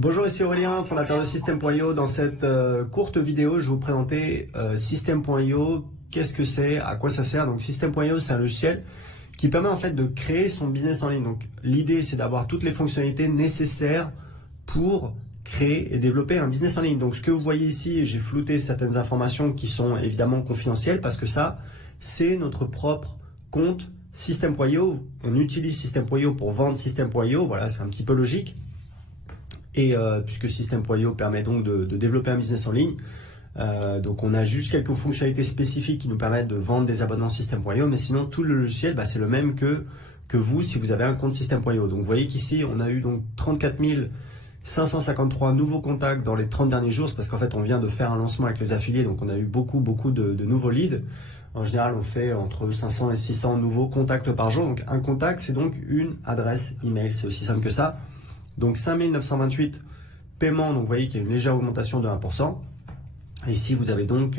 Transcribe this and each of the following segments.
Bonjour, ici Aurélien, fondateur de System.io. Dans cette courte vidéo, je vais vous présenter System.io. Qu'est-ce que c'est? À quoi ça sert? Donc System.io, c'est un logiciel qui permet en fait de créer son business en ligne. Donc l'idée, c'est d'avoir toutes les fonctionnalités nécessaires pour créer et développer un business en ligne. Donc ce que vous voyez ici, j'ai flouté certaines informations qui sont évidemment confidentielles parce que ça, c'est notre propre compte System.io. On utilise System.io pour vendre System.io. Voilà, c'est un petit peu logique. Et puisque System.io permet donc de développer un business en ligne, donc on a juste quelques fonctionnalités spécifiques qui nous permettent de vendre des abonnements System.io, mais sinon tout le logiciel, c'est le même que vous si vous avez un compte System.io. Donc vous voyez qu'ici on a eu donc 34 553 nouveaux contacts dans les 30 derniers jours, parce qu'en fait on vient de faire un lancement avec les affiliés, donc on a eu beaucoup de nouveaux leads. En général on fait entre 500 et 600 nouveaux contacts par jour, donc un contact c'est donc une adresse email, c'est aussi simple que ça. Donc 5928 paiements, donc vous voyez qu'il y a une légère augmentation de 1%. Et ici vous avez donc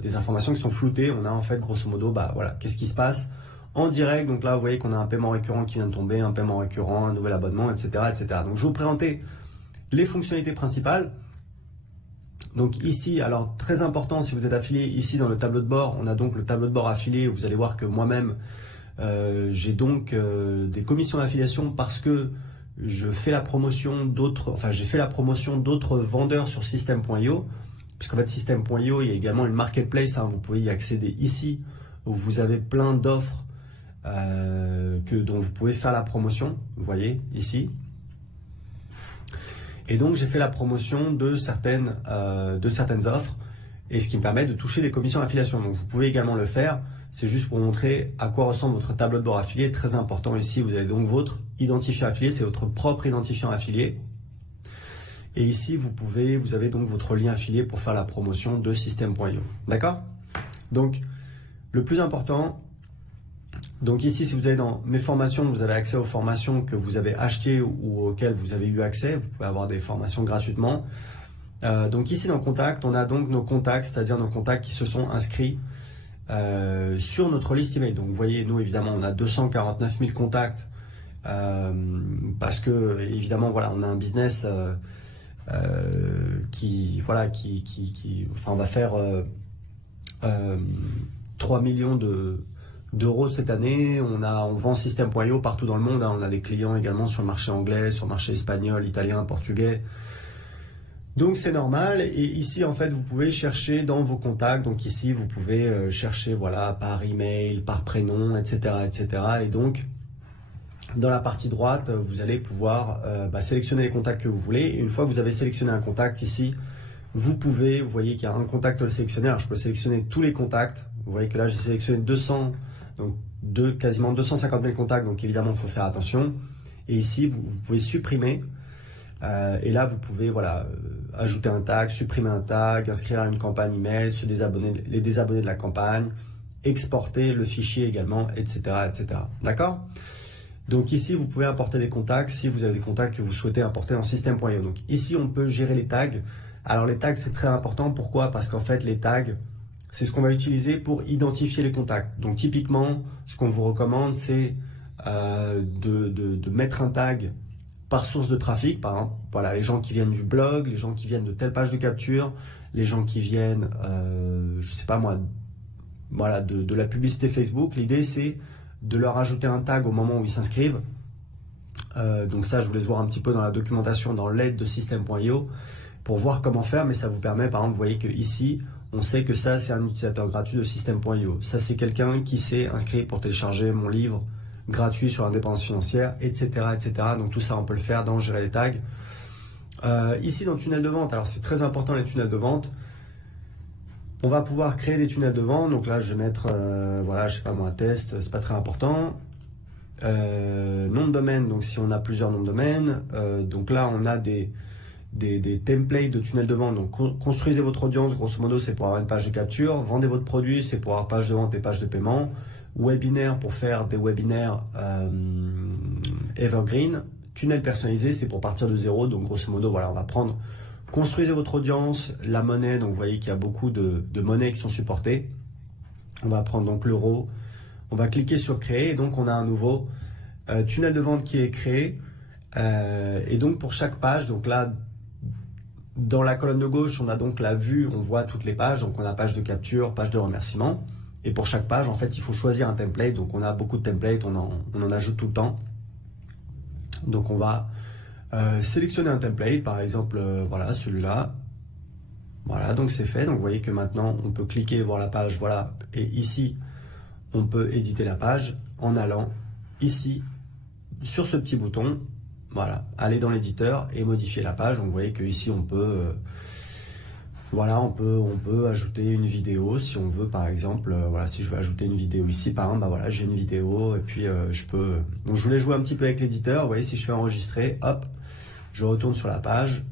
des informations qui sont floutées. On a en fait grosso modo, voilà, qu'est-ce qui se passe en direct. Donc là vous voyez qu'on a un paiement récurrent qui vient de tomber, un paiement récurrent, un nouvel abonnement, etc. Donc je vais vous présenter les fonctionnalités principales. Donc ici, alors très important si vous êtes affilié, ici dans le tableau de bord, on a donc le tableau de bord affilié. Vous allez voir que moi-même, j'ai donc des commissions d'affiliation parce que je fais la promotion d'autres, j'ai fait la promotion d'autres vendeurs sur System.io, puisqu'en fait System.io, il y a également une marketplace, vous pouvez y accéder ici, où vous avez plein d'offres dont vous pouvez faire la promotion, vous voyez ici. Et donc j'ai fait la promotion de certaines offres, et ce qui me permet de toucher des commissions d'affiliation. Donc vous pouvez également le faire. C'est juste pour montrer à quoi ressemble votre tableau de bord affilié. Très important ici, vous avez donc votre identifiant affilié, c'est votre propre identifiant affilié. Et ici, vous avez donc votre lien affilié pour faire la promotion de System.io. D'accord? Donc, le plus important, donc ici, si vous allez dans mes formations, vous avez accès aux formations que vous avez achetées ou auxquelles vous avez eu accès. Vous pouvez avoir des formations gratuitement. Donc ici, dans Contact, on a donc nos contacts, c'est-à-dire nos contacts qui se sont inscrits sur notre liste email. Donc vous voyez, nous évidemment on a 249 000 contacts parce que évidemment voilà, on a un business on va faire 3 millions d'euros cette année. On vend System.io partout dans le monde, on a des clients également sur le marché anglais, sur le marché espagnol, italien, portugais. Donc c'est normal, et ici en fait vous pouvez chercher dans vos contacts. Donc ici vous pouvez chercher voilà par email, par prénom, etc. Et donc dans la partie droite vous allez pouvoir sélectionner les contacts que vous voulez. Et une fois que vous avez sélectionné un contact ici, vous voyez qu'il y a un contact sélectionné. Alors je peux sélectionner tous les contacts. Vous voyez que là j'ai sélectionné 200, donc quasiment 250 000 contacts. Donc évidemment il faut faire attention. Et ici vous pouvez supprimer. Et là, vous pouvez ajouter un tag, supprimer un tag, inscrire à une campagne email, les désabonner de la campagne, exporter le fichier également, etc. D'accord? Donc ici, vous pouvez importer des contacts si vous avez des contacts que vous souhaitez importer en System.io. Donc ici, on peut gérer les tags. Alors les tags, c'est très important. Pourquoi? Parce qu'en fait, les tags, c'est ce qu'on va utiliser pour identifier les contacts. Donc typiquement, ce qu'on vous recommande, c'est de mettre un tag par source de trafic, par exemple, voilà, les gens qui viennent du blog, les gens qui viennent de telle page de capture, les gens qui viennent, je sais pas moi, voilà, de la publicité Facebook. L'idée c'est de leur ajouter un tag au moment où ils s'inscrivent. Donc ça, je vous laisse voir un petit peu dans la documentation, dans l'aide de System.io, pour voir comment faire. Mais ça vous permet, par exemple, vous voyez que ici, on sait que ça c'est un utilisateur gratuit de System.io. Ça c'est quelqu'un qui s'est inscrit pour télécharger mon livre gratuit sur l'indépendance financière, etc. Donc tout ça, on peut le faire dans gérer les tags. Ici, dans le tunnel de vente, alors c'est très important les tunnels de vente. On va pouvoir créer des tunnels de vente. Donc là, je vais mettre, je sais pas moi, test, c'est pas très important. Nom de domaine, donc si on a plusieurs noms de domaine. Donc là, on a des templates de tunnels de vente. Donc construisez votre audience, grosso modo, c'est pour avoir une page de capture. Vendez votre produit, c'est pour avoir page de vente et page de paiement. Webinaire pour faire des webinaires evergreen. Tunnel personnalisé, c'est pour partir de zéro. Donc grosso modo, voilà, on va prendre, construisez votre audience, la monnaie. Donc vous voyez qu'il y a beaucoup de monnaies qui sont supportées. On va prendre donc l'euro. On va cliquer sur créer, et donc on a un nouveau tunnel de vente qui est créé. Et donc pour chaque page, donc là Dans la colonne de gauche, on a donc la vue, on voit toutes les pages. Donc on a page de capture, page de remerciement. Et pour chaque page, en fait, il faut choisir un template. Donc on a beaucoup de templates, on en ajoute tout le temps. Donc on va sélectionner un template, par exemple, voilà, celui-là. Voilà, donc c'est fait. Donc vous voyez que maintenant, on peut cliquer, voir la page, voilà. Et ici, on peut éditer la page en allant ici, sur ce petit bouton. Voilà, aller dans l'éditeur et modifier la page. Donc vous voyez que ici, on peut... voilà, on peut ajouter une vidéo si on veut, par exemple. Voilà, si je veux ajouter une vidéo ici, par exemple, bah voilà, j'ai une vidéo et puis je peux... Donc je voulais jouer un petit peu avec l'éditeur. Vous voyez, si je fais enregistrer, hop, je retourne sur la page.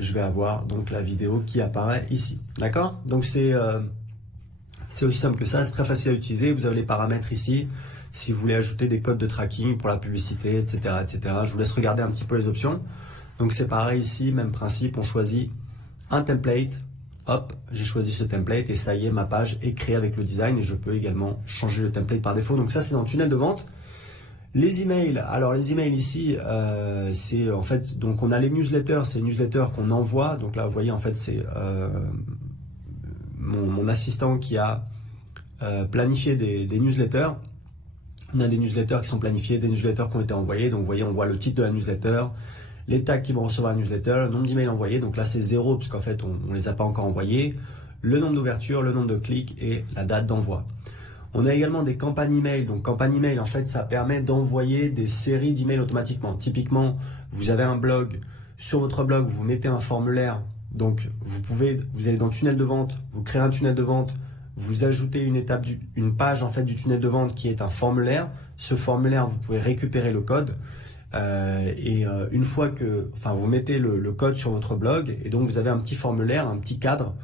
Je vais avoir donc la vidéo qui apparaît ici. D'accord? Donc c'est aussi simple que ça, c'est très facile à utiliser. Vous avez les paramètres ici. Si vous voulez ajouter des codes de tracking pour la publicité, etc., etc. Je vous laisse regarder un petit peu les options. Donc c'est pareil ici, même principe, on choisit un template, hop, j'ai choisi ce template et ça y est, ma page est créée avec le design et je peux également changer le template par défaut. Donc ça, c'est dans le tunnel de vente. Les emails, alors les emails ici, c'est en fait, donc on a les newsletters, c'est les newsletters qu'on envoie. Donc là, vous voyez, en fait, c'est mon assistant qui a planifié des newsletters. On a des newsletters qui sont planifiés, des newsletters qui ont été envoyés. Donc vous voyez, on voit le titre de la newsletter, les tags qui vont recevoir la newsletter, le nombre d'emails envoyés, donc là c'est 0 puisqu'en fait on ne les a pas encore envoyés, le nombre d'ouvertures, le nombre de clics et la date d'envoi. On a également des campagnes email, donc campagne email en fait ça permet d'envoyer des séries d'emails automatiquement. Typiquement, vous avez un blog, sur votre blog vous mettez un formulaire, donc vous allez dans le tunnel de vente, vous créez un tunnel de vente, vous ajoutez une page en fait du tunnel de vente qui est un formulaire. Ce formulaire, vous pouvez récupérer le code. Une fois que, vous mettez le code sur votre blog et donc vous avez un petit formulaire, un petit cadre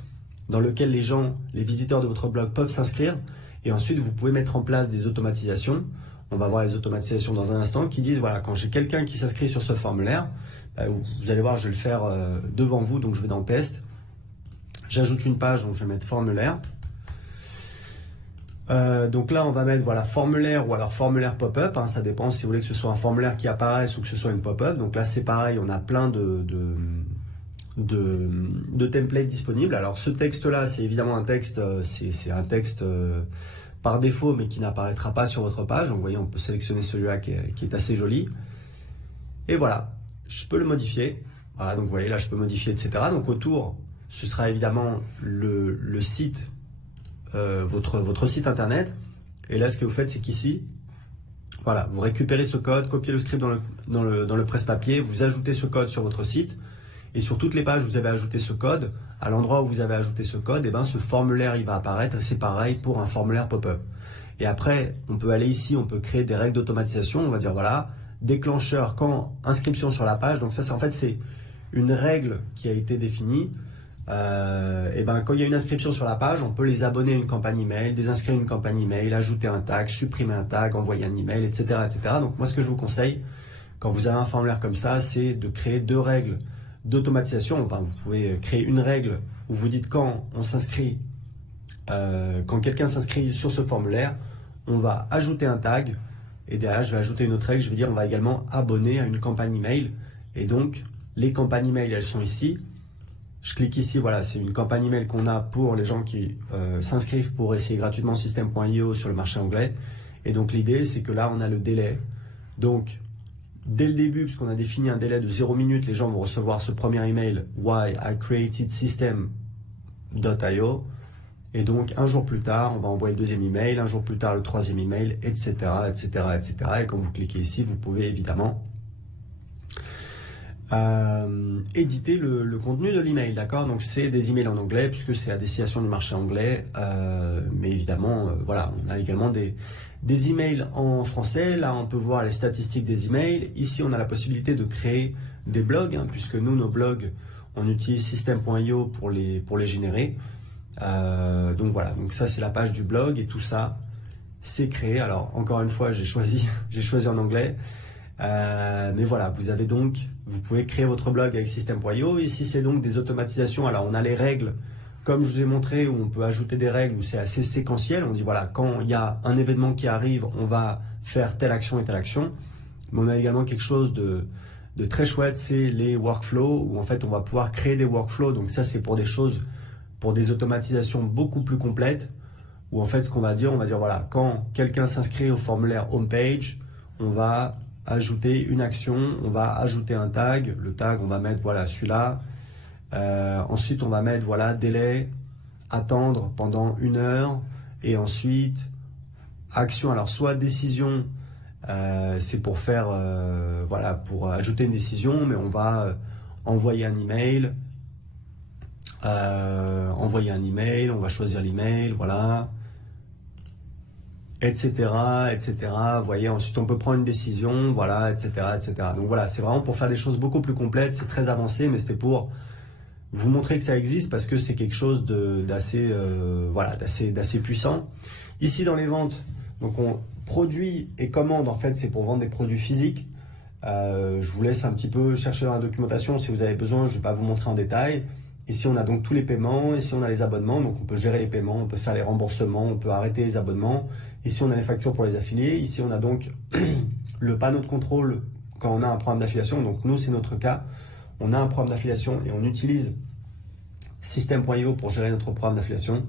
dans lequel les visiteurs de votre blog peuvent s'inscrire et ensuite vous pouvez mettre en place des automatisations. On va voir les automatisations dans un instant qui disent voilà, quand j'ai quelqu'un qui s'inscrit sur ce formulaire, vous allez voir, je vais le faire devant vous, donc je vais dans test. J'ajoute une page, donc je vais mettre formulaire. Donc là, on va mettre voilà, formulaire ou alors formulaire pop-up. Hein, ça dépend si vous voulez que ce soit un formulaire qui apparaisse ou que ce soit une pop-up. Donc là, c'est pareil, on a plein de templates disponibles. Alors ce texte-là, c'est évidemment un texte, c'est un texte par défaut, mais qui n'apparaîtra pas sur votre page. Donc vous voyez, on peut sélectionner celui-là qui est assez joli. Et voilà, je peux le modifier. Voilà, donc vous voyez, là, je peux modifier, etc. Donc autour, ce sera évidemment le site. Votre site internet et là ce que vous faites c'est qu'ici voilà, vous récupérez ce code, copiez le script dans le presse-papier, vous ajoutez ce code sur votre site et sur toutes les pages vous avez ajouté ce code. À l'endroit où vous avez ajouté ce code, et ce formulaire il va apparaître et c'est pareil pour un formulaire pop-up. Et après on peut aller ici, on peut créer des règles d'automatisation. On va dire voilà, déclencheur quand inscription sur la page. Donc ça c'est en fait c'est une règle qui a été définie. Quand il y a une inscription sur la page, on peut les abonner à une campagne email, désinscrire une campagne email, ajouter un tag, supprimer un tag, envoyer un email, etc., etc. Donc moi, ce que je vous conseille, quand vous avez un formulaire comme ça, c'est de créer 2 règles d'automatisation. Enfin, vous pouvez créer une règle où vous dites quand on s'inscrit, quand quelqu'un s'inscrit sur ce formulaire, on va ajouter un tag et derrière, je vais ajouter une autre règle. Je vais dire on va également abonner à une campagne email. Et donc, les campagnes email, elles sont ici. Je clique ici, voilà, c'est une campagne email qu'on a pour les gens qui s'inscrivent pour essayer gratuitement System.io sur le marché anglais. Et donc l'idée, c'est que là, on a le délai. Donc, dès le début, puisqu'on a défini un délai de 0 minutes, les gens vont recevoir ce premier email, Why I created System.io. Et donc, un jour plus tard, on va envoyer le 2e email, un jour plus tard, le 3e email, etc., etc., etc. Et quand vous cliquez ici, vous pouvez évidemment éditer le contenu de l'email, d'accord? Donc c'est des emails en anglais puisque c'est à destination du marché anglais, mais évidemment, voilà, on a également des emails en français. Là, on peut voir les statistiques des emails. Ici, on a la possibilité de créer des blogs, hein, puisque nous, nos blogs, on utilise System.io pour les générer. Donc voilà, donc ça c'est la page du blog et tout ça, c'est créé. Alors encore une fois, j'ai choisi en anglais. Mais voilà, vous pouvez créer votre blog avec System.io. Ici, c'est donc des automatisations. Alors, on a les règles, comme je vous ai montré, où on peut ajouter des règles où c'est assez séquentiel. On dit, voilà, quand il y a un événement qui arrive, on va faire telle action et telle action. Mais on a également quelque chose de très chouette, c'est les workflows, où en fait on va pouvoir créer des workflows. Donc ça, c'est pour des choses, pour des automatisations beaucoup plus complètes, où en fait ce qu'on va dire, on va dire voilà, quand quelqu'un s'inscrit au formulaire homepage, on va ajouter une action, on va ajouter un tag. Le tag, on va mettre voilà celui-là. Ensuite, on va mettre voilà délai, attendre pendant 1 heure, et ensuite action. Alors soit décision, c'est pour faire voilà, pour ajouter une décision, mais on va envoyer un email, on va choisir l'email, voilà, etc., etc. Vous voyez, ensuite on peut prendre une décision, voilà, etc., etc. Donc voilà, c'est vraiment pour faire des choses beaucoup plus complètes. C'est très avancé, mais c'était pour vous montrer que ça existe parce que c'est quelque chose d'assez voilà, d'assez puissant. Ici dans les ventes, donc on produit et commande, en fait c'est pour vendre des produits physiques. Je vous laisse un petit peu chercher dans la documentation si vous avez besoin, je ne vais pas vous montrer en détail. Ici on a donc tous les paiements, ici on a les abonnements, donc on peut gérer les paiements, on peut faire les remboursements, on peut arrêter les abonnements. Ici on a les factures pour les affiliés, ici on a donc le panneau de contrôle quand on a un programme d'affiliation. Donc nous c'est notre cas, on a un programme d'affiliation et on utilise System.io pour gérer notre programme d'affiliation.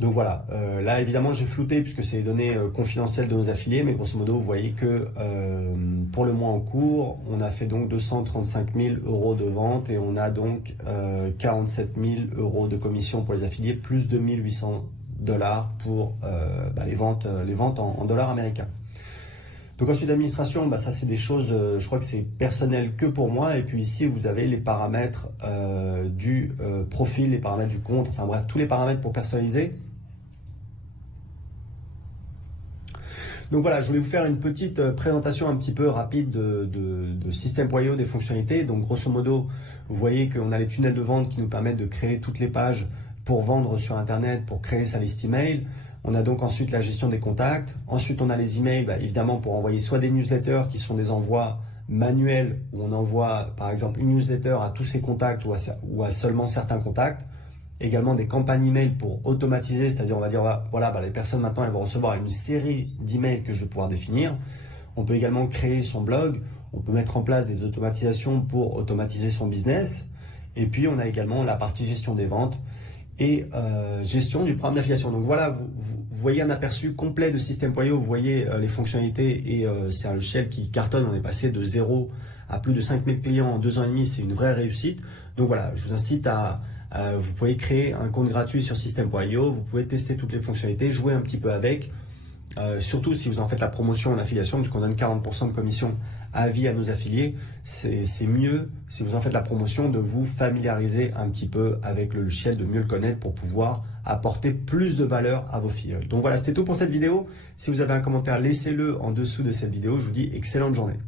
Donc voilà, là évidemment j'ai flouté puisque c'est les données confidentielles de nos affiliés, mais grosso modo vous voyez que pour le mois en cours, on a fait donc 235 000 € de vente et on a donc 47 000 € de commission pour les affiliés, plus 2 800 $ pour les ventes en dollars américains. Donc ensuite l'administration, ça c'est des choses, je crois que c'est personnel que pour moi. Et puis ici vous avez les paramètres du profil, les paramètres du compte, enfin bref, tous les paramètres pour personnaliser. Donc voilà, je voulais vous faire une petite présentation un petit peu rapide de System.io, des fonctionnalités. Donc grosso modo, vous voyez qu'on a les tunnels de vente qui nous permettent de créer toutes les pages pour vendre sur Internet, pour créer sa liste email. On a donc ensuite la gestion des contacts. Ensuite, on a les emails, évidemment, pour envoyer soit des newsletters qui sont des envois manuels, où on envoie par exemple une newsletter à tous ses contacts ou à seulement certains contacts. Également des campagnes email pour automatiser, c'est-à-dire on va dire voilà, les personnes maintenant elles vont recevoir une série d'emails que je vais pouvoir définir. On peut également créer son blog, on peut mettre en place des automatisations pour automatiser son business. Et puis on a également la partie gestion des ventes et gestion du programme d'affiliation. Donc voilà, vous voyez un aperçu complet de System.io, vous voyez les fonctionnalités et c'est un logiciel qui cartonne. On est passé de 0 à plus de 5000 clients en 2 ans et demi, c'est une vraie réussite. Donc voilà, je vous incite vous pouvez créer un compte gratuit sur System.io, vous pouvez tester toutes les fonctionnalités, jouer un petit peu avec, surtout si vous en faites la promotion en affiliation, puisqu'on donne 40% de commission à vie à nos affiliés. C'est mieux, si vous en faites la promotion, de vous familiariser un petit peu avec le logiciel, de mieux le connaître pour pouvoir apporter plus de valeur à vos filles. Donc voilà, c'était tout pour cette vidéo. Si vous avez un commentaire, laissez-le en dessous de cette vidéo. Je vous dis excellente journée.